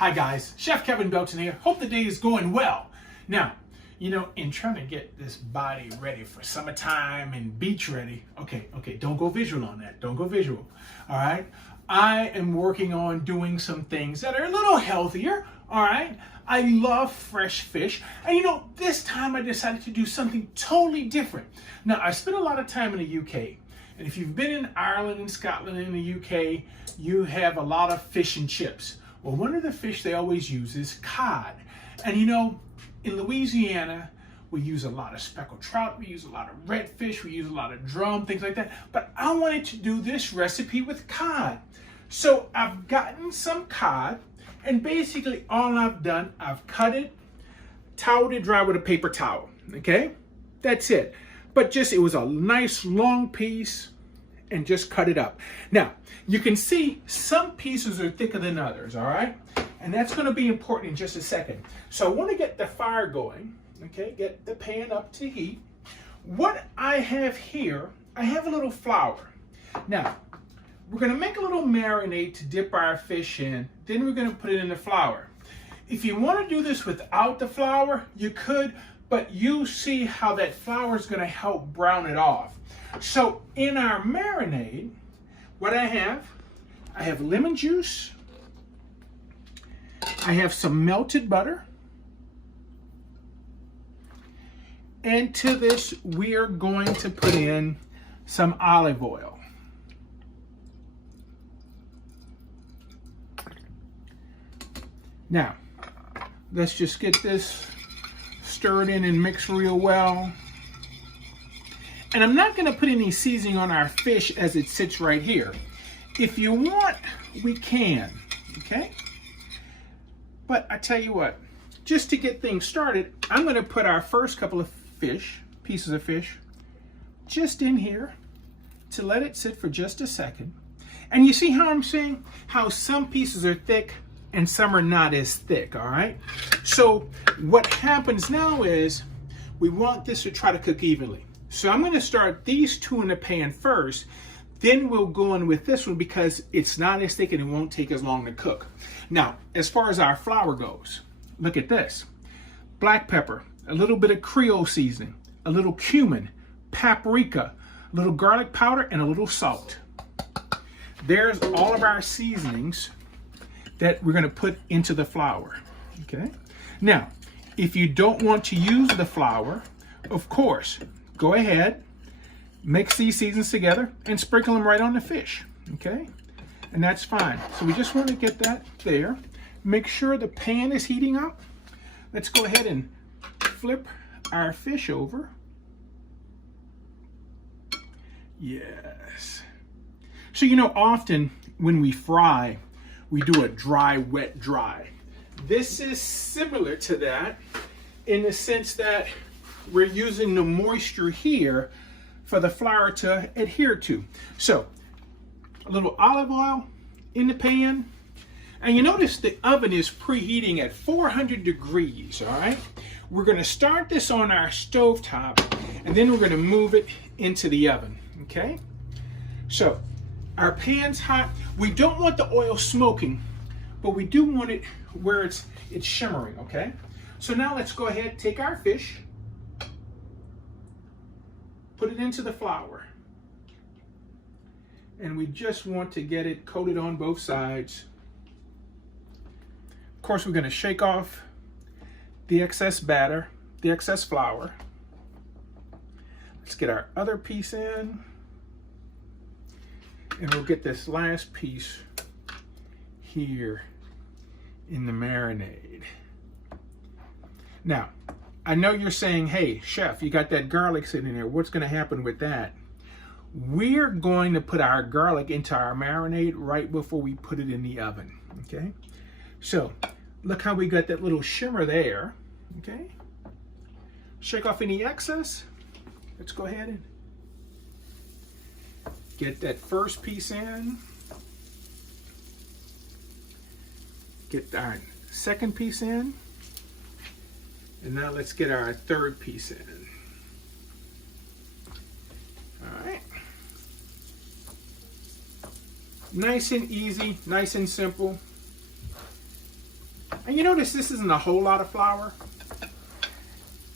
Hi guys, Chef Kevin Belton here. Hope the day is going well. Now, in trying to get this body ready for summertime and beach ready, okay, don't go visual on that. Don't go visual, all right? I am working on doing some things that are a little healthier, all right? I love fresh fish, and this time I decided to do something totally different. Now, I spent a lot of time in the UK, and if you've been in Ireland and Scotland and the UK, you have a lot of fish and chips. Well, one of the fish they always use is cod. And in Louisiana, we use a lot of speckled trout, we use a lot of redfish, we use a lot of drum, things like that. But I wanted to do this recipe with cod. So I've gotten some cod, and basically all I've done, I've cut it, toweled it dry with a paper towel, okay? That's it. But it was a nice long piece, and just cut it up. Now, you can see some pieces are thicker than others, all right? And that's gonna be important in just a second. So I wanna get the fire going, okay? Get the pan up to heat. What I have here, I have a little flour. Now, we're gonna make a little marinade to dip our fish in, then we're gonna put it in the flour. If you wanna do this without the flour, you could, but you see how that flour is gonna help brown it off. So in our marinade, what I have lemon juice, I have some melted butter, and to this we are going to put in some olive oil. Now, let's just get this stirred in and mixed real well. And I'm not gonna put any seasoning on our fish as it sits right here. If you want, we can, okay? But I tell you what, just to get things started, I'm gonna put our first couple of pieces of fish, just in here to let it sit for just a second. And you see how I'm saying how some pieces are thick and some are not as thick, all right? So what happens now is we want this to try to cook evenly. So I'm going to start these two in the pan first, then we'll go in with this one because it's not as thick and it won't take as long to cook. Now, as far as our flour goes, look at this. Black pepper, a little bit of Creole seasoning, a little cumin, paprika, a little garlic powder, and a little salt. There's all of our seasonings that we're going to put into the flour, okay? Now, if you don't want to use the flour, of course, go ahead, mix these seasons together and sprinkle them right on the fish, okay? And that's fine. So we just want to get that there. Make sure the pan is heating up. Let's go ahead and flip our fish over. Yes. So often when we fry, we do a dry, wet, dry. This is similar to that in the sense that we're using the moisture here for the flour to adhere to. So a little olive oil in the pan. And you notice the oven is preheating at 400 degrees, all right? We're gonna start this on our stovetop and then we're gonna move it into the oven, okay? So our pan's hot. We don't want the oil smoking, but we do want it where it's shimmering, okay? So now let's go ahead, take our fish, put it into the flour. And we just want to get it coated on both sides. Of course, we're gonna shake off the excess batter, the excess flour. Let's get our other piece in. And we'll get this last piece here in the marinade. Now, I know you're saying, hey, chef, you got that garlic sitting there. What's going to happen with that? We're going to put our garlic into our marinade right before we put it in the oven, okay? So, look how we got that little shimmer there, okay? Shake off any excess. Let's go ahead and get that first piece in. Get our second piece in. And now let's get our third piece in. All right. Nice and easy, nice and simple. And you notice this isn't a whole lot of flour.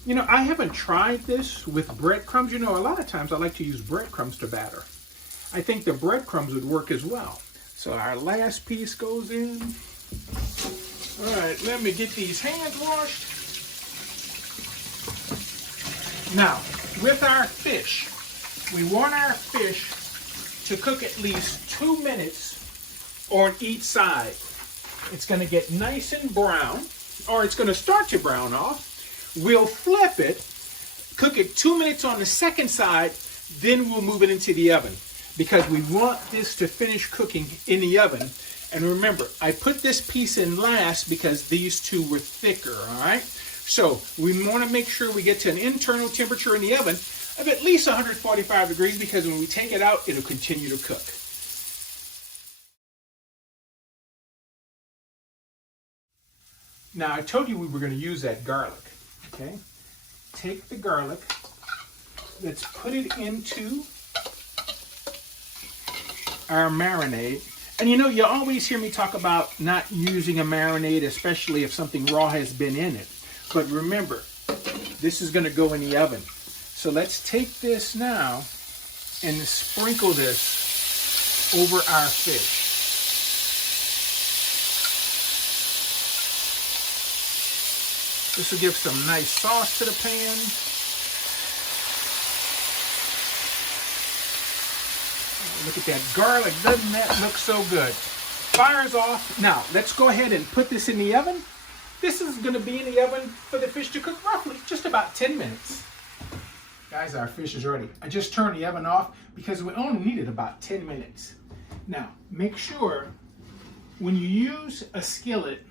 You know, I haven't tried this with breadcrumbs. You know, a lot of times I like to use breadcrumbs to batter. I think the breadcrumbs would work as well. So our last piece goes in. All right, let me get these hands washed. Now, with our fish, we want our fish to cook at least 2 minutes on each side. It's going to get nice and brown, or it's going to start to brown off. We'll flip it, cook it 2 minutes on the second side, then we'll move it into the oven because we want this to finish cooking in the oven. And remember, I put this piece in last because these two were thicker, all right? So we want to make sure we get to an internal temperature in the oven of at least 145 degrees because when we take it out, it'll continue to cook. Now, I told you we were going to use that garlic, okay? Take the garlic, let's put it into our marinade. And you know, you always hear me talk about not using a marinade, especially if something raw has been in it. But remember, this is going to go in the oven. So let's take this now and sprinkle this over our fish. This will give some nice sauce to the pan. Look at that garlic. Doesn't that look so good? Fire's off. Now, let's go ahead and put this in the oven. This is going to be in the oven for the fish to cook roughly just about 10 minutes. Guys, our fish is ready. I just turned the oven off because we only needed about 10 minutes. Now, make sure when you use a skillet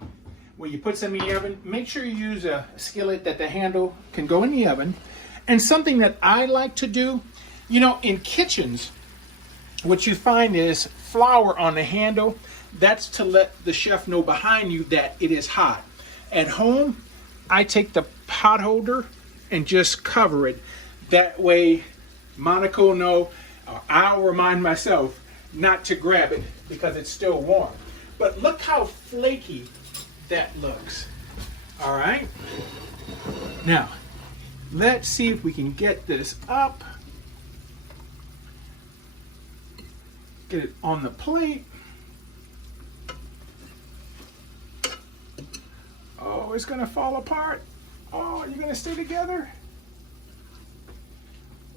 where you put some in the oven, make sure you use a skillet that the handle can go in the oven. And something that I like to do, you know, in kitchens, what you find is flour on the handle. That's to let the chef know behind you that it is hot. At home, I take the pot holder and just cover it. That way, Monica will know, I'll remind myself not to grab it because it's still warm. But look how flaky that looks. All right. Now, let's see if we can get this up. Get it on the plate. Oh, it's gonna fall apart. Oh, you're gonna stay together?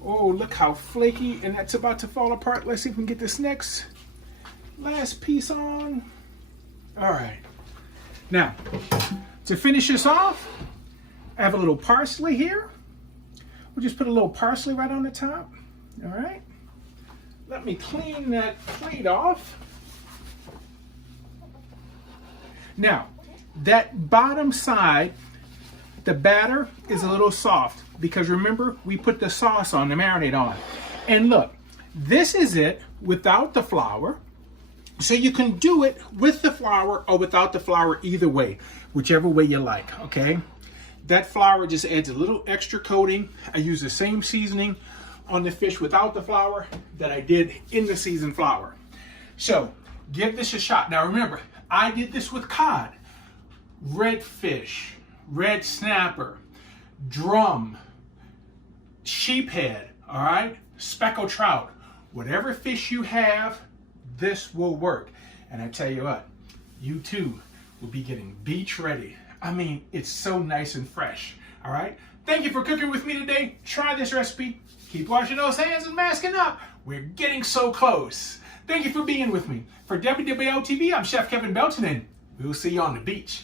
Oh, look how flaky, and that's about to fall apart. Let's see if we can get this last piece on. All right. Now, to finish this off, I have a little parsley here. We'll just put a little parsley right on the top. All right. Let me clean that plate off. Now, that bottom side, the batter is a little soft because remember, we put the sauce on, the marinade on. And look, this is it without the flour. So you can do it with the flour or without the flour, either way, whichever way you like, okay? That flour just adds a little extra coating. I use the same seasoning on the fish without the flour that I did in the seasoned flour. So give this a shot. Now remember, I did this with cod, redfish, red snapper, drum, sheephead, all right, speckled trout. Whatever fish you have, this will work. And I tell you what, you too will be getting beach ready. I mean, it's so nice and fresh, all right? Thank you for cooking with me today. Try this recipe. Keep washing those hands and masking up. We're getting so close. Thank you for being with me. For WWL TV, I'm Chef Kevin Belton, and we'll see you on the beach.